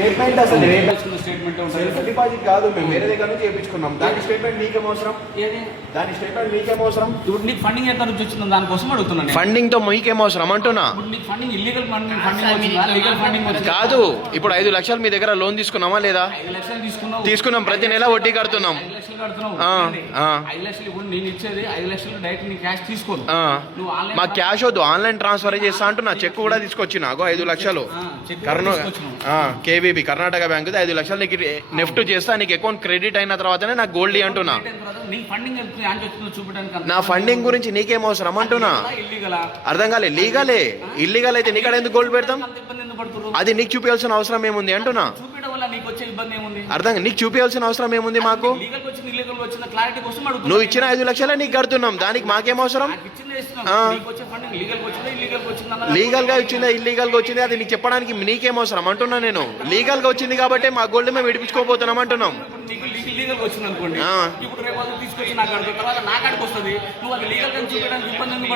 Statement అసలు statement self deposit కాదు, మేము వేరే దగ్గర నుంచి చేయించుకున్నాం. దాని స్టేట్మెంట్ నీకేం అవసరం? దాని స్టేట్మెంట్ నీకేం అవసరం? ఇప్పుడు నీకు ఫండింగ్ ఎక్కడ నుంచి వచ్చింది దానికోసం అడుగుతున్నాను. ఫండింగ్ తో మీకేం అవసరం అంటున్నా. నీకు ఫండింగ్ ఇల్లీగల్ లీగల్ ఫండింగ్ కాదు. ఇప్పుడు 5 లక్షలు మీ దగ్గర లోన్ తీసుకున్నామా లేదా? 5 లక్షలు తీసుకున్నాం. ప్రతి నెల వడ్డీ కడుతున్నాం. 5 లక్షలు కడుతున్నావు. 5 లక్షలు ఇప్పుడు నేను ఇచ్చేది 5 లక్షలు డైరెక్ట్ నీ క్యాష్ తీసుకోదు. నువ్వు ఆన్లైన్ మా క్యాష్ వద్దు, ఆన్లైన్ ట్రాన్స్ఫర్ చేస్తా అంటున్నా. చెక్ కూడా తీసుకొచ్చిన 5 లక్షలు కేవీబీ కర్ణాటక బ్యాంకు 5 లక్షలు నీకు నెఫ్ట్ చేస్తా. నీకు అకౌంట్ క్రెడిట్ అయిన తర్వాతనే నాకు గోల్డ్ అంటున్నా. నా ఫండింగ్ గురించి నీకేం అవసరం అంటున్నా. అర్థం కాలే. లీగలే. ఇల్లీగల్ అయితే నీకడ ఎందుకు గోల్డ్ పెడతాం? అది నీకు చూపించాల్సిన అవసరం ఏముంది అంటున్నా. అర్థం నీకు చూపించాల్సిన అవసరం ఏముంది మాకు? నువ్వు ఇచ్చిన 5 లక్షలే నీకు కడుతున్నాం. దానికి మాకేం అవసరం? లీగల్ గా వచ్చిందా ఇల్లీగల్ గా వచ్చింది అది నీకు చెప్పడానికి నీకేం అవసరం అంటున్నా. నేను లీగల్ గా వచ్చింది కాబట్టి మా గోల్డ్ మేము విడిపించుకోబోతున్నాం అంటున్నాం.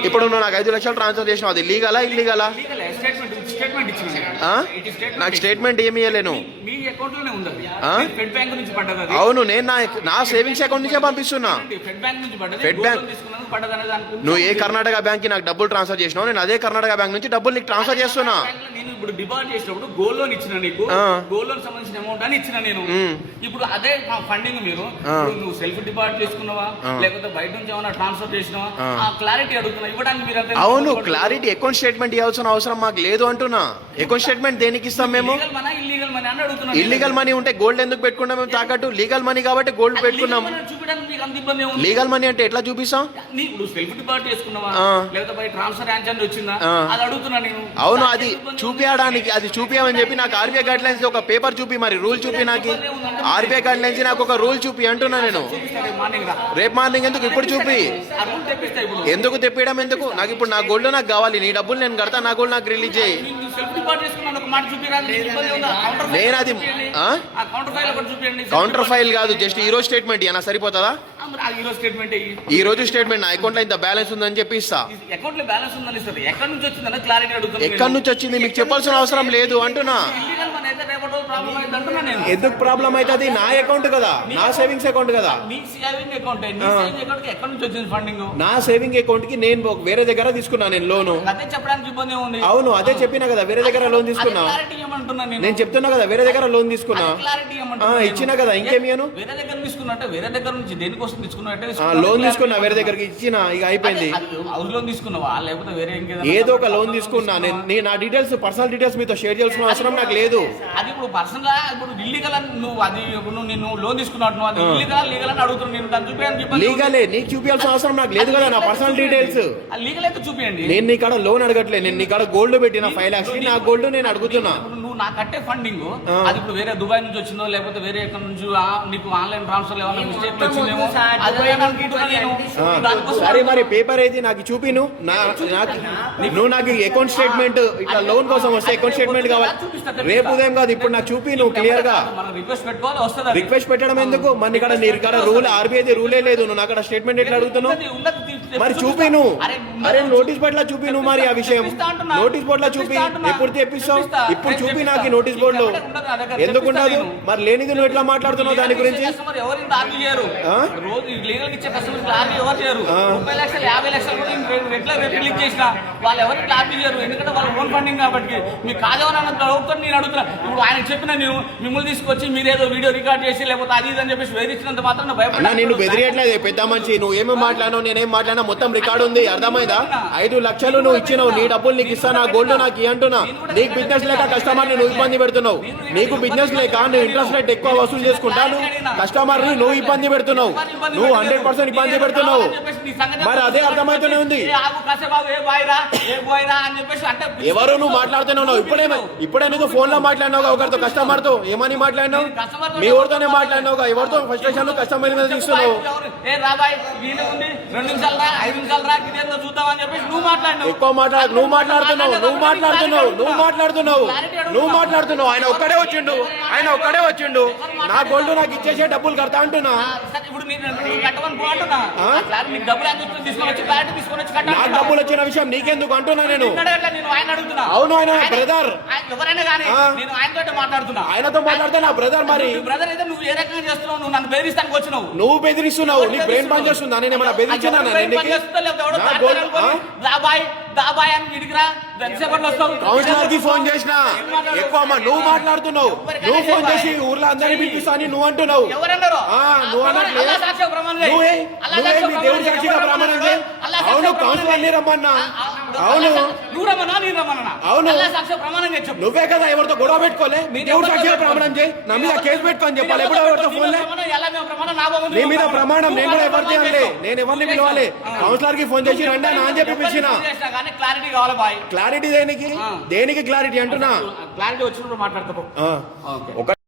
ఇప్పుడు నువ్వు నాకు 5 లక్షలు ట్రాన్స్ఫర్ చేసినావు, అది లీగలా ఇల్లీగలా? నాకు స్టేట్మెంట్ ఏమి ఇవ్వలేను. అవును, నేను నా సేవింగ్స్ అకౌంట్ నుంచే పంపిస్తున్నా. ఫెడ్ బ్యాంక్ నువ్వు ఏ కర్ణాటక బ్యాంక్ కి నాకు డబ్బులు ట్రాన్స్ఫర్ చేసినావు, నేను అదే కర్ణాటక బ్యాంక్ నుంచి డబ్బులు నీకు ట్రాన్స్ఫర్ చేస్తున్నా. ఇప్పుడు డిపాజిట్ చేసినప్పుడు గోల్డ్ లోన్ ఇచ్చిన నీకు, గోల్డ్ లోన్ సంబంధించిన అమౌంట్ అని ఇచ్చిన నేను. ఇప్పుడు అదే ఫండింగ్ మీరు నువ్వు సెల్ఫ్ డిపాజిట్ చేసుకున్నావా లేకపోతే బయట నుంచి ఏమైనా ట్రాన్స్ఫర్ చేసినావా? క్లారిటీ అడుగుతున్నా ఇవ్వడానికి మీరు. అవును, క్లారిటీ. అకౌంట్ స్టేట్మెంట్ ఇవ్వాల్సిన అవసరం మాకు లేదు అంటున్నా. అకౌంట్ స్టేట్మెంట్ దేనికి ఇస్తాం మేము? ఇల్లీగల్ మనీ ఉంటే గోల్డ్ ఎందుకు పెట్టుకున్నాం మేము తాకట్టు? లీగల్ మనీ కాబట్టి గోల్డ్ పెట్టుకున్నాం. లీగల్ మనీ అంటే ఎట్లా చూపిస్తాం? సెల్ఫ్ డిపాజిట్ చేసుకున్నావా లేకపోతే బయట ట్రాన్స్ఫర్ వచ్చిందా అది అడుగుతున్నా నేను. అవును, అది చూపించడానికి అది చూపించమని చెప్పి నాకు ఆర్బీఐ గైడ్ లైన్స్ ఒక పేపర్ చూపి, మరి రూల్ చూపి. నాకు ఆర్బీఐ గైడ్ లైన్స్ నాకు ఒక రూల్ చూపి అంటున్నా నేను. రేపు మార్నింగ్ ఎందుకు? ఇప్పుడు చూపి. ఎందుకు తెప్పియడం ఎందుకు? నాకు ఇప్పుడు నా గోల్డ్ నాకు కావాలి. నీ డబ్బులు నేను కడతా, నా గోల్డ్ నాకు రిలీజ్ చేయి. నేను అది కౌంటర్ ఫైల్ కాదు, జస్ట్ ఈ రోజు స్టేట్మెంట్ ఇయ్యనా సరిపోతుందా? ఈ రోజు స్టేట్మెంట్ నా అకౌంట్ లో ఇంత బ్యాలెన్స్ ఉందని చెప్పి ఇస్తా. అకౌంట్ లో బ్యాలెన్స్ ఉందని ఇస్తారు. ఎక్కడి నుంచి వచ్చిందని క్లారిటీ అడుగుతున్నా. ఎక్కడి నుంచి వచ్చింది మీకు చెప్పాల్సిన అవసరం లేదు అంటున్నా. ఎందుకు ప్రాబ్లం అవుతుంది? నా అకౌంట్ కదా, నా సేవింగ్స్ అకౌంట్ కదా. నా సేవింగ్ అకౌంట్ కి నేను వేరే దగ్గర తీసుకున్నా నేను లోను. అవును, అదే చెప్పినా కదా, వేరే దగ్గర లోన్ తీసుకున్నా. నేను చెప్తున్నా కదా, వేరే దగ్గర లోన్ తీసుకున్నా. ఇచ్చినా కదా, ఇంకేమియను? లోన్ తీసుకున్నా, వేరే దగ్గరకి ఇచ్చినా, ఇక అయిపోయింది. ఏదో ఒక లోన్ తీసుకున్నా. నేను నా డీటెయిల్స్, పర్సనల్ డీటెయిల్స్ మీతో షేర్ చేయాల్సిన అవసరం నాకు లేదు. అది ఇప్పుడు పర్సనల్ గా ఇప్పుడు ఇల్లీగల్ అని నువ్వు అది నేను లోన్ తీసుకున్నావు, అది ఇల్లీగల్ లీగల్ అని అడుగుతున్నాను నేను. దాన్ని చూపించండి. లీగలే, నీకు చూపించాల్సిన అవసరం నాకు లేదు కదా. నా పర్సనల్ డీటెయిల్స్ లీగల్ అయితే చూపించండి. నేను నీ కాడ లోన్ అడగట్లేదు, నేను నీ కాడ గోల్డ్ పెట్టిన 5 lakhs నా గోల్డ్ నేను అడుగుతున్నా. నువ్వు నా కట్టే ఫండింగ్ అది ఇప్పుడు వేరే దుబాయ్ నుంచి వచ్చిందో లేకపోతే వేరే ఎక్కడ నుంచి నీకు ఆన్లైన్ ట్రాన్స్ఫర్ ఏమైనా మిస్టేక్ వచ్చిందేమో. సరే, మరి పేపర్ ఏది నాకు చూపిను. నువ్వు నాకు అకౌంట్ స్టేట్మెంట్ ఇట్లా లోన్ కోసం వస్తే అకౌంట్ స్టేట్మెంట్ కావాలి. రేపు ఉదయం కాదు, ఇప్పుడు నాకు చూపి నువ్వు క్లియర్ గా. రిక్వెస్ట్ పెట్టడం ఎందుకు? మన ఇక్కడ నీ ఇక్కడ రూల్ ఆర్బీఐ రూలే లేదు. నువ్వు నాకు స్టేట్మెంట్ ఎట్లా అడుగుతున్నావు? మరి చూపి నువ్వు. అరే నోటీస్ బోర్డ్ లా చూపి నువ్వు. మరి ఆ విషయం నోటీస్ బోర్డ్ లా చూపి. ఎప్పుడు తెప్పిస్తావు? ఇప్పుడు చూపి నాకు నోటీస్ బోర్డు లో. ఎందుకు ఉండదు? మరి లేనిది నువ్వు ఎట్లా మాట్లాడుతున్నావు దాని గురించి? వాళ్ళు ఎవరు క్లాపీ చేయరు, ఎందుకంటే వాళ్ళు ఓన్ ఫండింగ్ కాబట్టి. మీకు కాదేమని నేను అడుగుతున్నా. ఇప్పుడు ఆయన చెప్పిన నేను మిమ్మల్ని తీసుకొచ్చి మీరేదో వీడియో రికార్డ్ చేసి లేకపోతే అది ఇది అని చెప్పేసి వేధించినంత మాత్రం భయపడ్డా. నేను బెదిరియట్లేదు పెద్ద మనిషి. నువ్వు ఏమేమి మాట్లాడినావు, నేనేం మాట్లాడినా మొత్తం రికార్డు ఉంది. అర్థమైందా? 5 లక్షలు నువ్వు ఇచ్చినావు. నీ డబ్బులు నీకు ఇస్తా, నా గోల్డ్ నాకు ఇవ్వంటున్నా. నీకు బిజినెస్ లేక కస్టమర్ ని నువ్వు ఇబ్బంది పెడుతున్నావు. నీకు బిజినెస్ లేక నువ్వు ఇంట్రెస్ట్ రేట్ ఎక్కువ వసూలు చేసుకుంటాను. కస్టమర్ ని నువ్వు ఇబ్బంది పెడుతున్నావు. నువ్వు 100% ఇబ్బంది పెడుతున్నావు. మరి అదే అర్థమైతేనే ఉంది. ఎవరు నువ్వు మాట్లాడుతున్నావు? ఇప్పుడే నువ్వు ఫోన్ లో మాట్లాడినావు ఒకరితో, కస్టమర్ తో. ఏమని మాట్లాడినావు? మీ ఊరితోనే మాట్లాడినావు. ఎవరితో ఫ్రస్ట్రేషన్ కస్టమర్ మీద తీస్తున్నావు? ఎక్కువ నువ్వు మాట్లాడుతున్నావు. ఆయన ఒక్కడే వచ్చిండు. నా గోల్డ్ నాకు ఇచ్చేసే డబ్బులు కడతా అంటున్నా. ఇప్పుడు నేను కట్టమని పో అంటున్నా. క్లారిటీ నీకు డబ్బులు ఎంత వస్తుంది తీసుకొని వచ్చి క్లారిటీ తీసుకొని వచ్చి నాకు కట్టాలి. డబ్బులు వచ్చిన విషయం నీకెందుకు అంటున్నా నేను. నేను ఆయన అడుగుతున్నా. అవును ఆయన బ్రదర్, ఎవరైనా కానీ నేను ఆయనతో మాట్లాడుతున్నా. ఆయనతో మాట్లాడితే నా బ్రదర్. మరి బ్రదర్ అయితే నువ్వు ఏ రకంగా చేస్తున్నావు? నువ్వు నన్ను బెదిరిస్తానికి వచ్చినావు. నువ్వు బెదిరిస్తున్నావు. నీ బ్రెయిన్ పని చేస్తుందా? నేను ఏమైనా బెదిరించినా? దాబాయ్ అని ఇడిగిరా ఎంతసేపట్లో వస్తావు? కౌన్సిలర్ కి ఫోన్ చేసినా ఎక్కువ అమ్మా నువ్వు మాట్లాడుతున్నావు. నువ్వు ఫోన్ చేసి ఊర్లో అందరినీ పిలిపిస్తా అని నువ్వు అంటున్నావు. ఎవరన్నారు? నువ్వు అన్నట్లే నువ్వే దేవుడి సాక్షిగా ప్రమాణం చేయి. అవును కౌన్సిలర్ ని రమ్మన్నా. అవును నువ్వు రమ్మన్నా నేను రమ్మన్నా? అవును సాక్షి ప్రమాణం చేయొచ్చు. నువ్వే కదా ఎవరితో గొడవ పెట్టుకోలే. దేవుడి సాక్షిగా ప్రమాణం చేయి. నా మీద కేసు పెట్టుకొని చెప్పాలి. ఎప్పుడు ఎవరితో ఫోన్లే నీ మీద ప్రమాణం. నేను కూడా ఎవరిది అనలే. నేను ఎవరిని పిలవాలి? కౌన్సిలర్ కి ఫోన్ చేసి రండి అని చెప్పి పిలిచిన. క్లారిటీ కావాలి బాయ్. క్లారిటీ దేనికి? దేనికి క్లారిటీ అంటున్నా? క్లారిటీ వచ్చినప్పుడు మాట్లాడతావు. ఒక